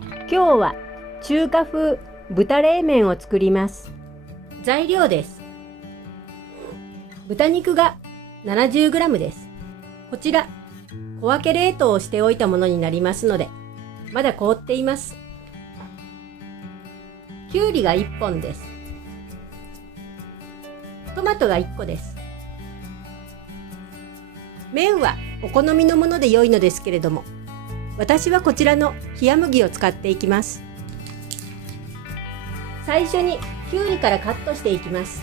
今日は中華風豚冷麺を作ります。材料です。豚肉が 70g です。こちら小分け冷凍をしておいたものになりますので、まだ凍っています。きゅうりが1本です。トマトが1個です。麺はお好みのもので良いのですけれども、私はこちらの冷麦を使っていきます。最初にきゅうりからカットしていきます。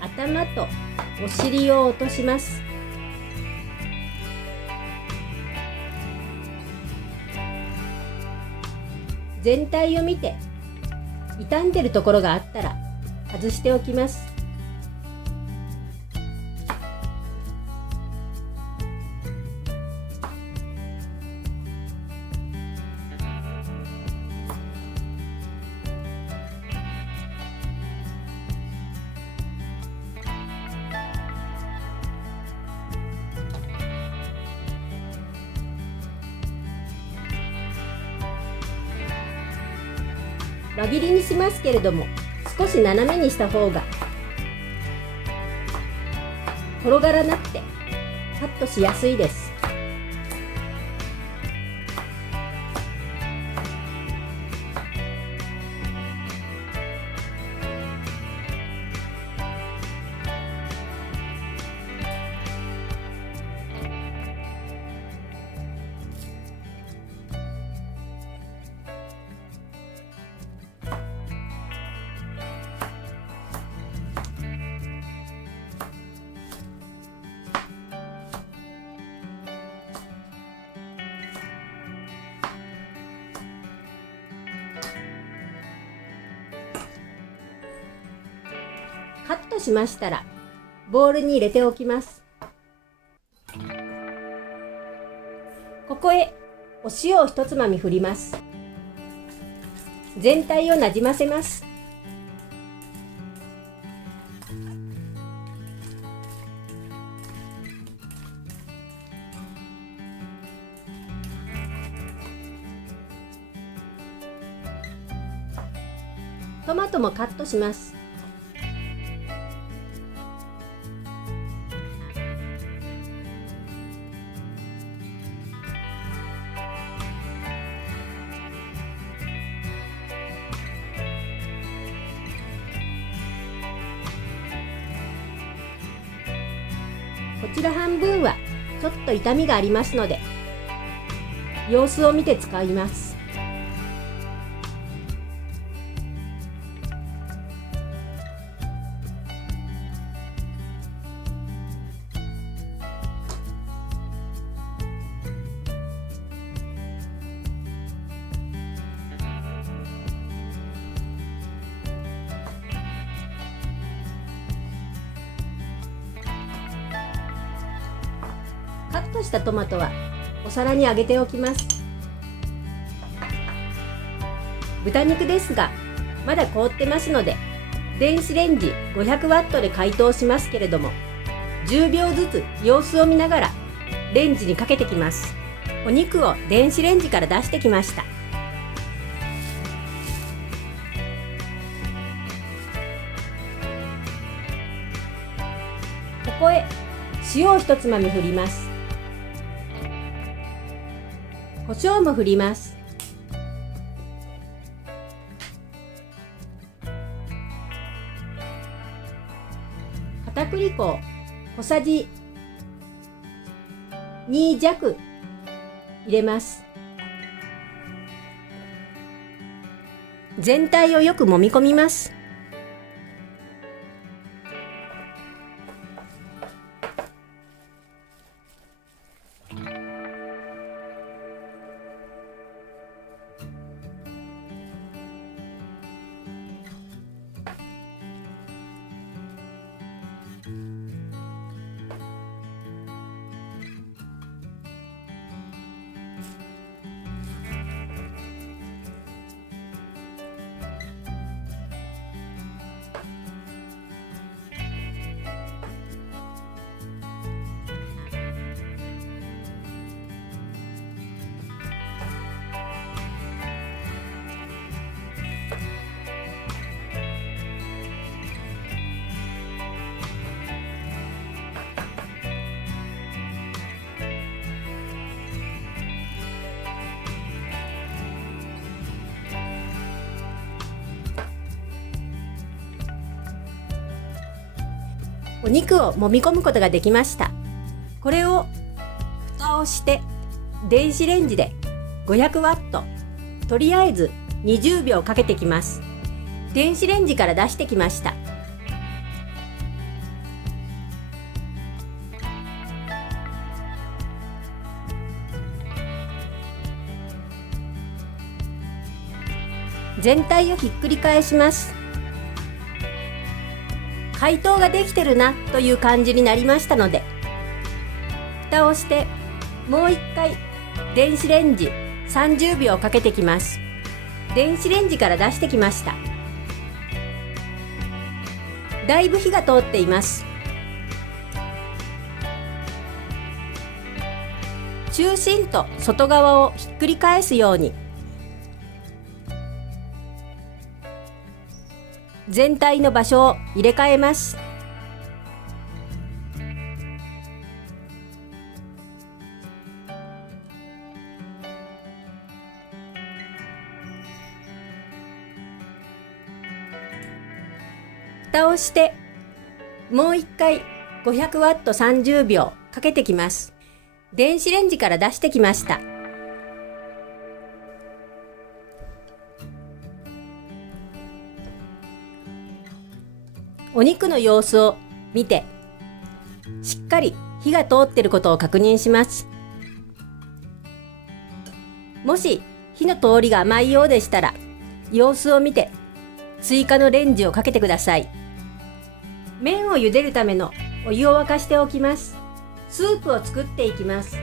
頭とお尻を落とします。全体を見て傷んでるところがあったら外しておきます。輪切りにしますけれども、少し斜めにした方が転がらなくてカットしやすいです。カットしましたらボウルに入れておきます。ここへお塩を一つまみ振ります。全体をなじませます。トマトもカットします。こちら半分はちょっと傷みがありますので、様子を見て使います。カットしたトマトはお皿にあげておきます。豚肉ですがまだ凍ってますので、電子レンジ500ワットで解凍しますけれども、10秒ずつ様子を見ながらレンジにかけてきます。お肉を電子レンジから出してきました。ここへ塩を一つまみ振ります。胡椒も振ります。片栗粉を小さじ2弱入れます。全体をよく揉み込みます。お肉を揉み込むことができました。これを蓋をして電子レンジで500ワット、とりあえず20秒かけてきます。電子レンジから出してきました。全体をひっくり返します。解凍ができてるなという感じになりましたので、蓋をしてもう一回電子レンジ30秒かけてきます。電子レンジから出してきました。だいぶ火が通っています。中心と外側をひっくり返すように全体の場所を入れ替えます。蓋をしてもう一回500ワット30秒かけてきます。電子レンジから出してきました。お肉の様子を見てしっかり火が通っていることを確認します。もし火の通りが甘いようでしたら様子を見て追加のレンジをかけてください。麺を茹でるためのお湯を沸かしておきます。スープを作っていきます。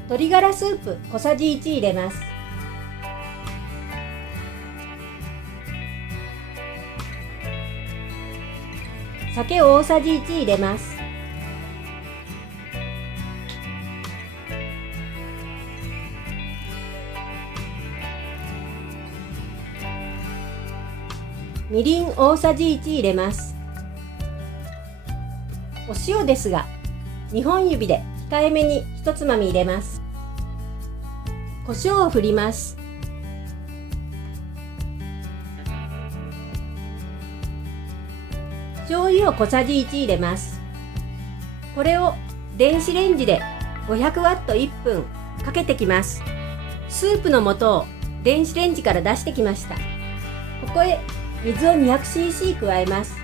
鶏ガラスープ小さじ1入れます。酒大さじ1入れます。みりん大さじ1入れます。お塩ですが2本指で控えめに1つまみ入れます。胡椒を振ります。醤油を小さじ1入れます。これを電子レンジで500ワット1分かけてきます。スープの素を電子レンジから出してきました。ここへ水を 200cc 加えます。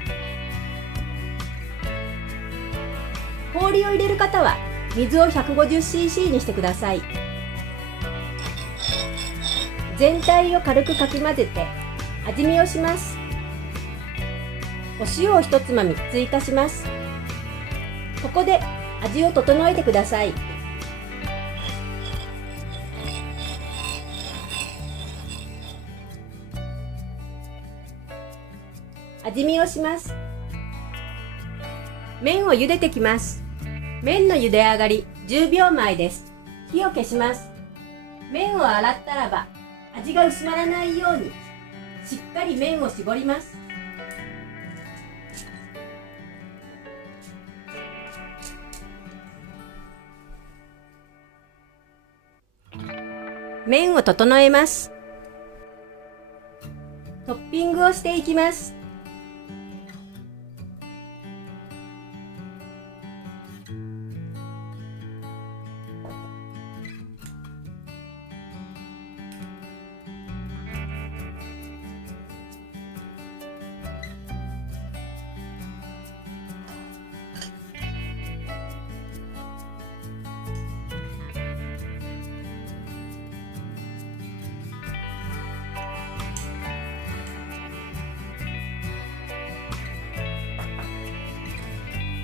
氷を入れる方は水を 150cc にしてください。全体を軽くかき混ぜて味見をします。お塩を1つまみ追加します。ここで味を整えてください。味見をします。麺を茹でてきます。麺の茹で上がり10秒前です。火を消します。麺を洗ったらば味が薄まらないようにしっかり麺を絞ります。麺を整えます。トッピングをしていきます。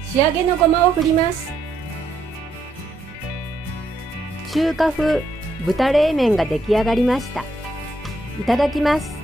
仕上げのごまを振ります。中華風豚冷麺が出来上がりました。いただきます。